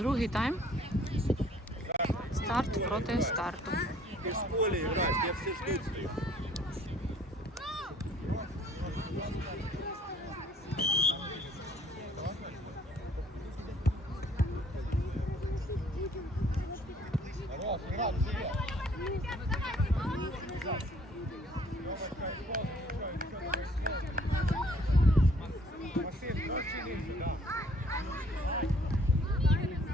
Другий тайм. Старт проти старту. Ж в поле играешь, тебя все ждут стоят.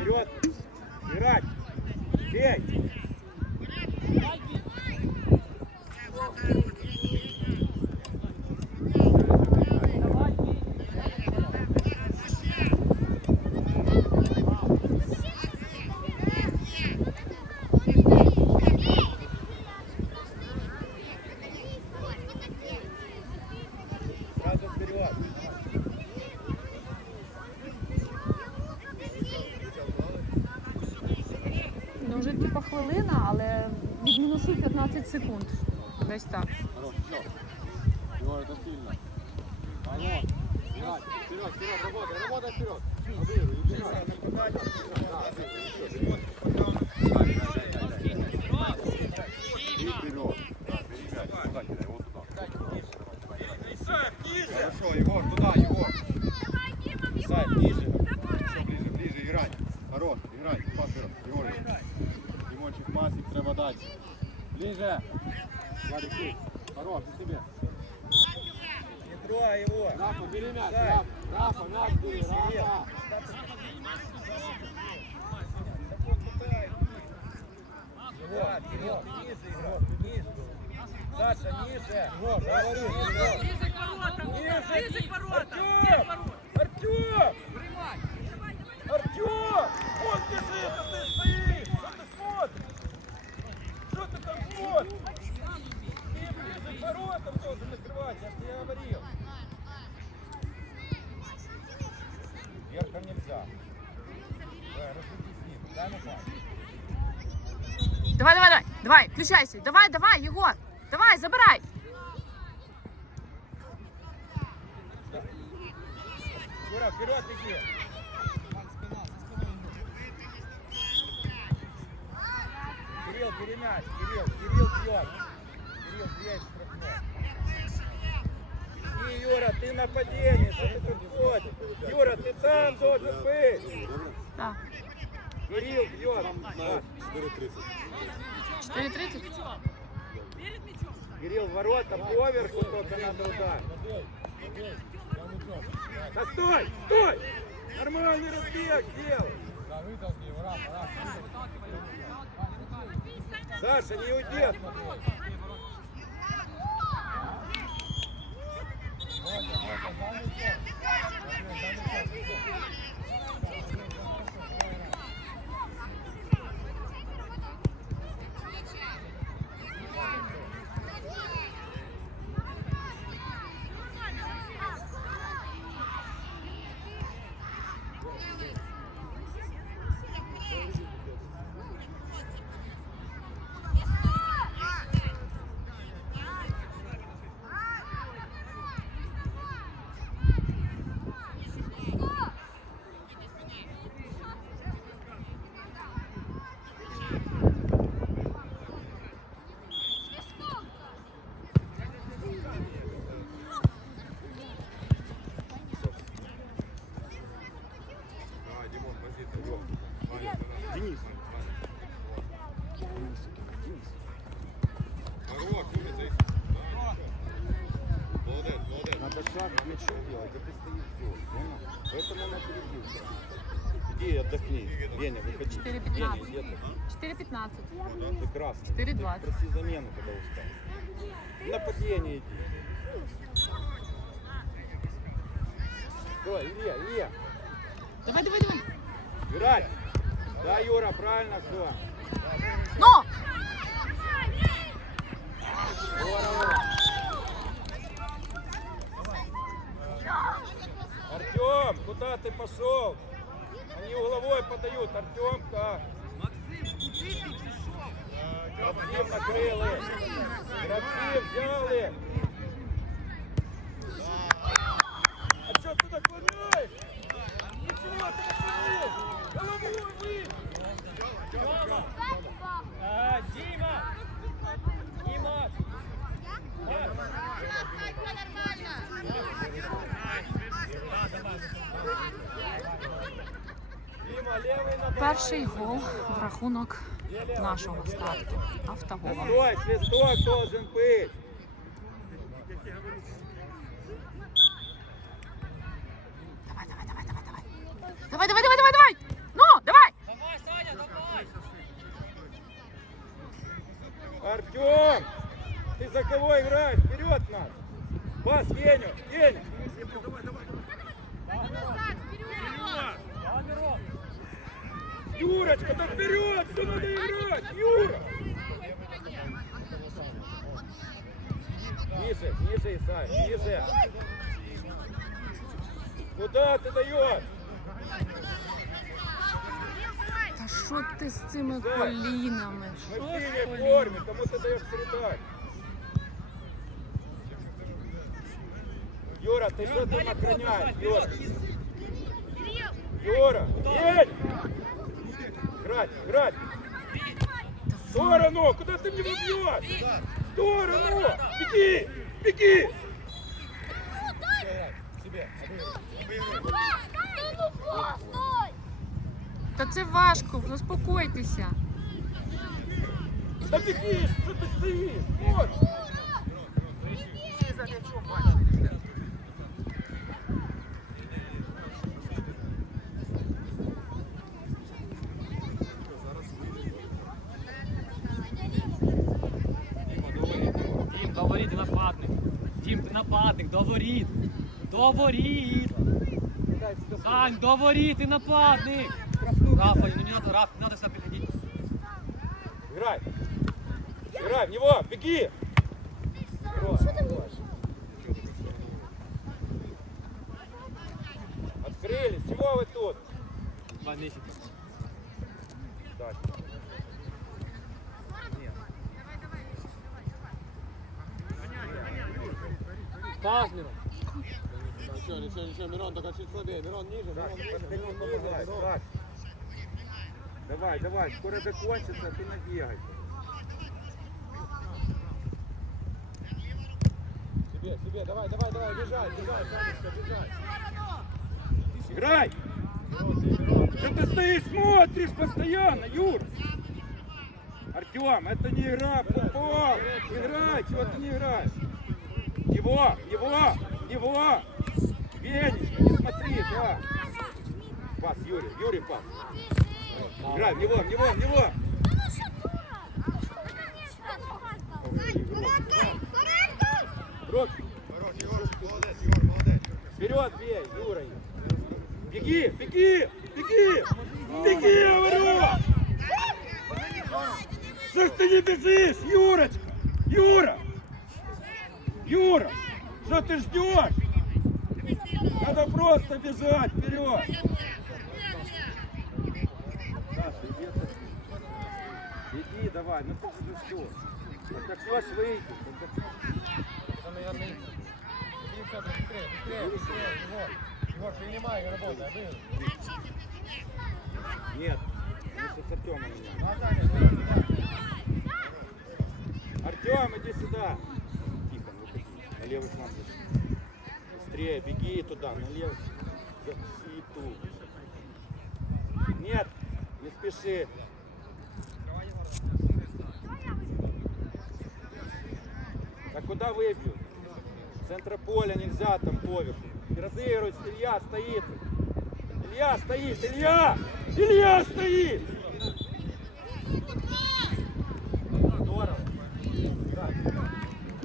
Вперед! Играть! Бей! Сразу вперед! Ну, вже типа хвилина, але відмінусуй 15 секунд. Десь так. Хорош, все. Егор, это сильно. Алло, играть. Вперед, вперед, работай, работай вперед. Обыгрывай, убегай. Да, обыгрывай, еще, вперед. Дай, дай, дай, дай, дай. И вперед. Да, перемяч. Туда кидай, вот туда. Хорошо, Егор, туда, Егор. Сай, ниже. Еще ближе, ближе, играй. Хорош, играй. Пас вперед. Егор. Димончик, пасик треба дать. Ближе. Владик, ты. Хорош, ты себе. Не трогай его. Рафа, бери мяч. Сай. Рафа, Рафа, мяч бери, Рафа. Егор, Кирилл, ты ниже играй, ты ниже. Саша, ниже. Саша, ниже. Ближе к воротам! Артем! Артем! Артем! Он бежит, а ты стоишь! Что ты смотришь? Что ты там смотришь? Ты ближе к воротам должен накрывать, я же тебе говорил. Вверхом нельзя. Давай, разойдись с ним. Дай пас. Давай, давай, давай, давай, включайся. Давай, давай, Єгор. Давай, забирай. Юра, вперед беги! Кирилл, перемяч, Кирилл, Кирилл бьет. Кирилл, бьет штрафной. И, Юра, ты нападение, что ты тут ходишь? Юра, ты там должен быть. Так. Кирилл бьет. Да. 4.30? Кирилл, ворота поверху только надо удар. Да стой, стой! Нормальный разбег делай. Саша, не уйди. от него. Денис. Хорош, умница. Молодец, молодец. Надо шаг к мячу делать, а ты стоишь здесь, понял? Поэтому он опередил. Иди отдохни. Веня, выходи. 4.15. Веня, иди отдохни. 4.15. Прекрасно. 4.20. Проси замену, когда устал. Нападение иди. Давай, Илья, Илья. Давай, давай, давай. Играть. Да, Юра, правильно все. Здорово. Артем, куда ты пошел? и угловой подают. Артемка. Максим, куди ти пішов? Максим накрили. Максим взяли. А что ты наклоняешь? Ничего, ты наклонил. Головой вы. А, Дима. Дима. Нормально. Нормально. Перший гол в рахунок нашого старту. Автоголом. Стой, свисток должен быть. Давай, давай, давай, давай, давай. Давай, давай, давай, давай, давай. Ну, давай. Артем, ты за кого играешь? Вперед надо. Пас, Веню, Веня. Юрочка, да вперед, все надо играть, Юра. Ниже, ниже, Исай, ниже. Куда ты даешь? Та що ти з цими колінами? В з синей колінами? форме, кому ты даешь передать? Юра, ты что там охраняешь, Юра? Юра, едь! Играть, играть! В сторону! Куда ты мне бьешь? В сторону! Беги! Беги! Та це важко, заспокойтеся. Да беги! Что ты стоишь? Вот! Дім, нападник, до воріт. До воріт. Сань, до воріт, і нападник. Рафа, ну не надо, Раф, не надо сюда приходить. Играй! Играй в него! Беги! Казміром. Ничего, ничего, ничего, Мирон, только чуть слабее. Мирон ниже, Мирон ниже, Мирон ниже. так. Давай, давай, скоро закончится, ты набегайся. Себе, себе, давай, давай, давай, бежать, бежать, Санечка, бежать. Играй! Что ты стоишь, смотришь постоянно, Юр? Артем, это не игра, в футбол. Играй, чего ты не играешь? Его, его, его. Венечка, не смотри, да. Пас, Юрий, Юрий, пас. Играй, в него, в него, в него. Руки. Вперед, бей, Юра. Беги, беги, беги, беги, говорю. Что ж ты не бежишь, Юрочка? Юра! Юра! Что ты ждешь? Надо просто бежать вперед. Саша, иди. Иди, давай, ну ты же что? Отдохнешь, выйдешь. отдохнешь. Это, наверное, Иди центр, быстрее, быстрее, быстрее, Егор. Егор, принимай работай, обыгрывай. Нет, мы с Артемом а. Артем, иди сюда. Левый фланг. Быстрее, беги туда, на левый. Да, И тут. Нет, не спеши. Так куда выбьют? Центра поля нельзя там поверху. Разыгрывать, Илья стоит. Илья стоит, Илья! Илья стоит! Здорово. Да.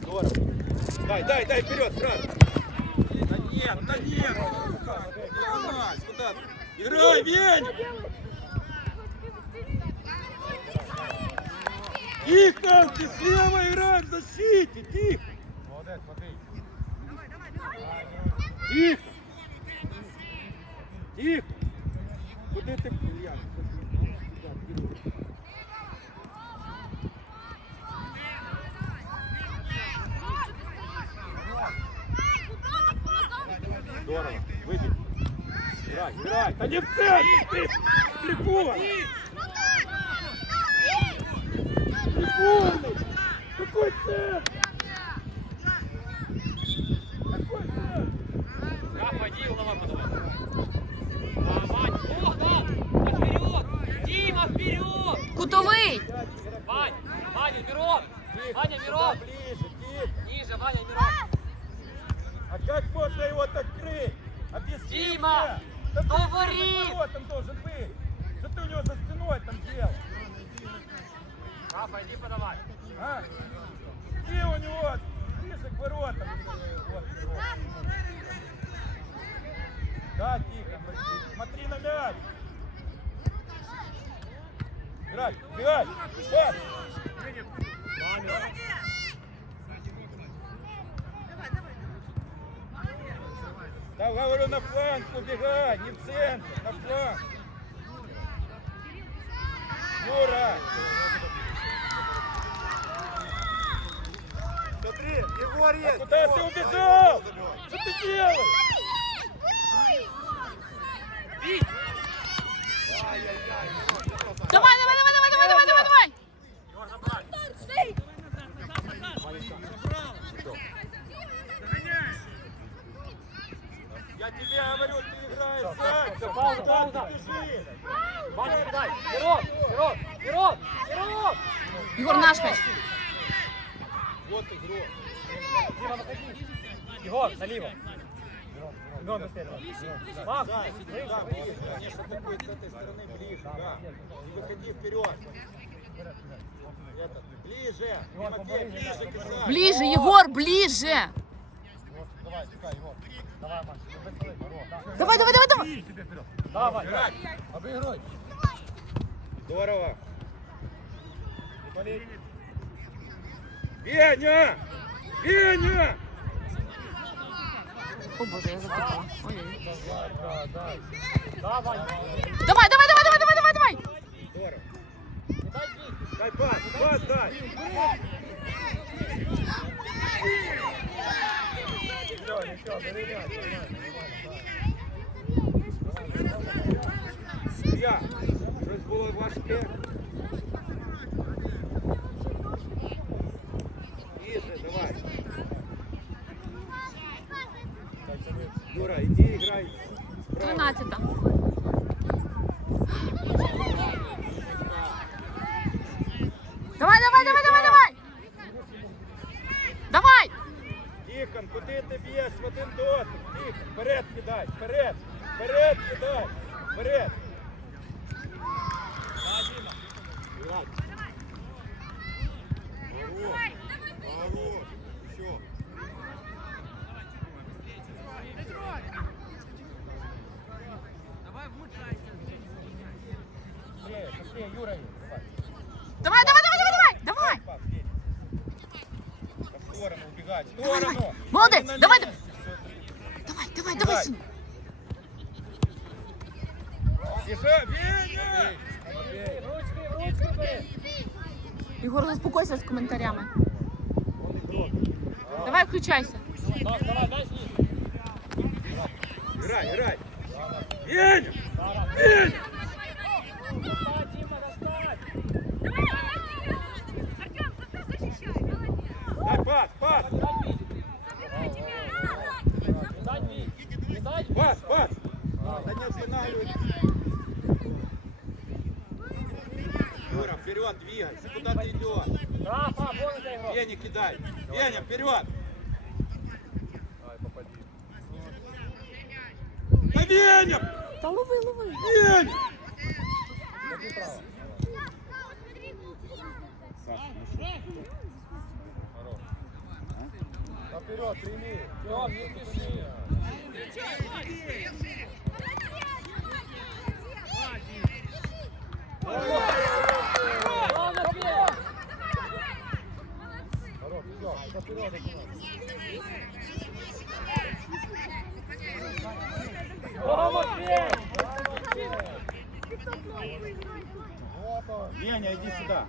Здорово. Дай, дай, дай вперед, сразу. Да нет, да нет. Играй, Вень! Тихо, ты слева играешь в защите, тихо, Молодец, смотри. тихо. Тихо. Куда ты, Илья? Сюда, вперед. Здорово. Выйди. Играй, играй. Да не в центр ты! Трибун! Трибуны! Какой центр? Ваня, Мирон! Ваня, Мирон! Ближе, тихо. Ниже, Ваня, Мирон! А как можно его так крыть? Объясни Дима, ты ворит. воротом должен быть. Что ты у него за спиной там делал? Рафа, иди подавай. А? Где у него? Ближе к воротам. Вот, вот. Да, тихо, смотри. На мяч. Играй, играй. Пас. Да, говорю, на фланг убегай, не в центр, на фланг. Юра! Смотри, Егор А есть! куда ты убежал? Что ты делаешь? Давай, давай, давай, давай, давай, давай, давай, давай. Я тебе говорю, ты играешь сам. Всё, пауза, Куда пауза. ты бежишь? Ваня, кидай! Мирон! Мирон! Мирон! Мирон! Егор, наш м'яч. Вот игрок. Дима, выходи! Егор, налево! Быстрее! Макс, да, выше. ближе. Конечно, ты будешь с этой стороны ближе, да. И выходи вперед. Ближе. Тимофей, ближе. Ближе, Егор, ближе. Давай, давай, давай, давай. Давай! Играть. Обыграй. Здорово. Веня! Веня! О, боже, я запутала. Ой-ой. Давай! Давай, давай, давай, давай, давай, давай. Дай пас, пас дай. Я, щось було важке. 12-та. Давай, давай, давай, давай, давай! Давай! Тихон, куди ти б'єш в один до одного? Тихон, вперед кидай, вперед, вперед кидай, вперед. Давай, Діма. Егор, заспокойся з коментарями. Давай, включайся. Играй, играй. Веня! Веня! Достать, Дима, достать! Дай пас, пас, Не дай бить! Не дай бить! пас, пас. Да не останавливай. Юра, вперед двигайся. Куда ты идешь? Рафа, вон это игрок! Веня, кидай. Веня, вперед. Да Веня! Та лови, лови. Веня! Наперед, прими. Тём, не спеши! Тём, Матвей! Хорош, все, наперед. О, Матвей! Вот он. Веня, иди сюда.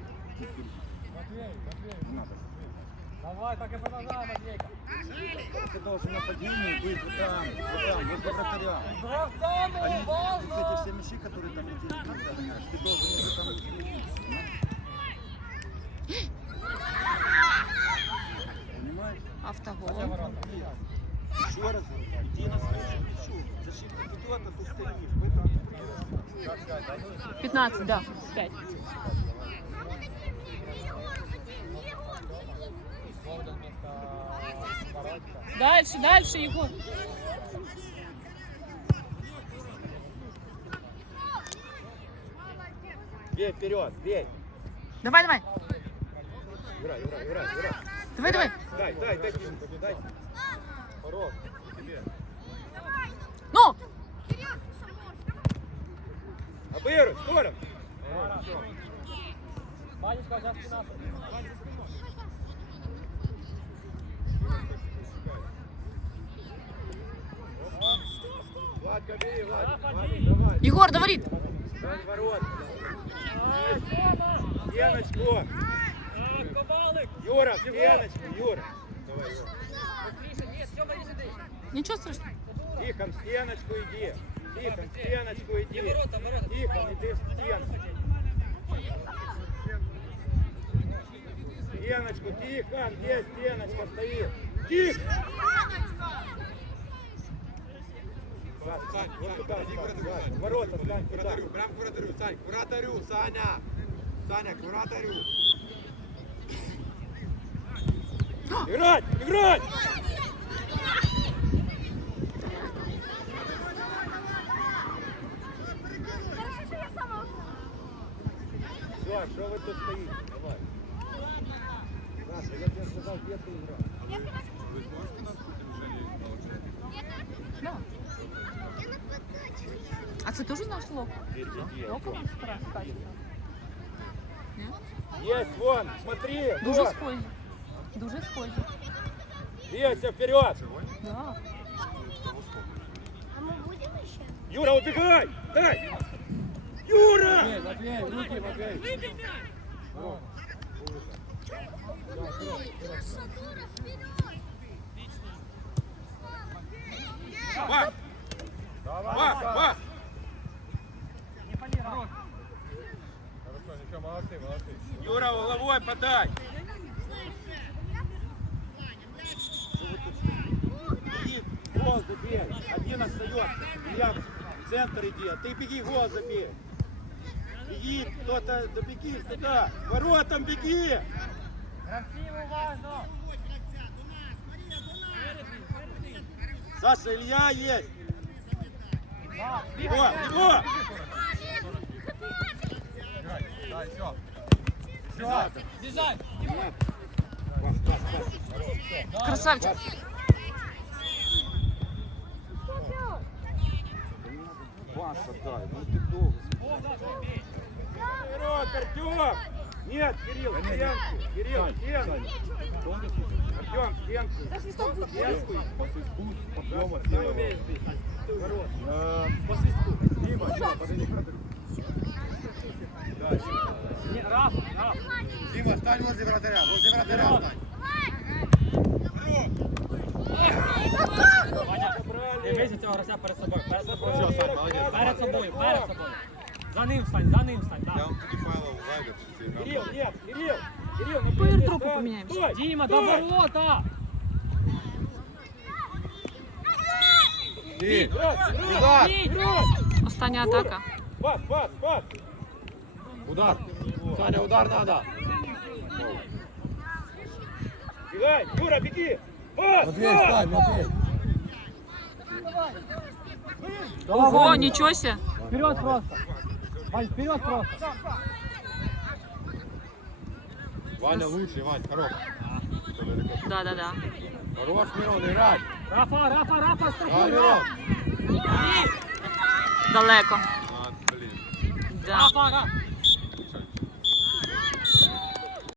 Матвей, Матвей. Давай, так и продолжай, Матвейка! Ты должен на подъеме быть вот там, вот там, возле вратаря. Вот эти важно! все мячи, которые там летели, ты должен уже там Автогол. Еще раз. Иди на следующую плечу. Защита питона, ты стоишь. 15, да. 5. Дальше, дальше, Егор. Бей вперед, бей. Давай, давай. Играй, играй, играй, играй. Давай, давай. Дай, дай, дай, дай. Хорош. Тебе. Ну! Обыгрывай, скоро. Ванечка, тебя спина. Владка, бей, Владик, Владик, давай. Егор, говорит. Стань ворот. Стеночку. Ковалик! Юра, в стеночку, Юра. Давай, Юра. Ничего страшного. Тихо, в стеночку иди. Тихо, в стеночку иди. И ворота, ворота. Тихо, иди в стеночку. Стеночку, тихо, где стеночка стоит? Тихо! Сань, вот туда, Сань, ворота, Сань, туда. Прям к вратарю, Сань, к вратарю, Саня. Саня, к вратарю. Играть, играть! Все, что вы тут стоите? Давай. Саша, я тебе сказал, где ты играл. Да. А це теж наш лок? Ні? Есть, вон, смотри, Дуже вот. схожі. Дуже схожі. Двигайся вперед. Да. Юра, убегай! Дай! Юра! Матвей, руки, пас! Хорошо, ничего, молодцы, молодцы. Юра, головой подай! Гол забей. Один остается. Илья, в центр иди. А ты беги, гол забей. Беги, кто-то, да беги сюда. Воротам беги. Саша, Илья есть. Его, его! Дай, все. Пас. Красавчик. Пас отдай, ну ты долго. Вперед, Артем! Нет, Кирилл, стенку! Кирилл, стенку! Артем, стенку! Стенку! Подъема Сам умеешь бить. Ворот. По свистку. Дима, Дима, подойди к вратарю. Не, Рафа, Рафа. Дима, стань возле вратаря, возле вратаря стань. Ваня, дивися цього гравця перед собою, перед собою. Все, Сань, молодець. Перед собою, перед собою. За ним стань, за ним стань, Я так. вам тоді файлов вайбер, чи ти Кирилл, нет, Кирилл! Кирилл, на Пыр месте трупы стой, поменяемся. стой, Діма, до стой! ворота! Ти, Играть, Удар! Бій! играть! Остання атака. Пас, пас, пас! Удар! Саня, удар надо! Бегай, Юра, беги! Пас, Матвей, пас! стань, Матвей! Ого, нічого себе. Вперед просто! Вань, вперед просто! Ваня лучший, Вань, хорош. Да, да, да. Хорош, Мирон, играй! Рафа, Рафа, Рафа, страхуй! Мирон! Далеко. А, блин. Да. Рафа, Рафа!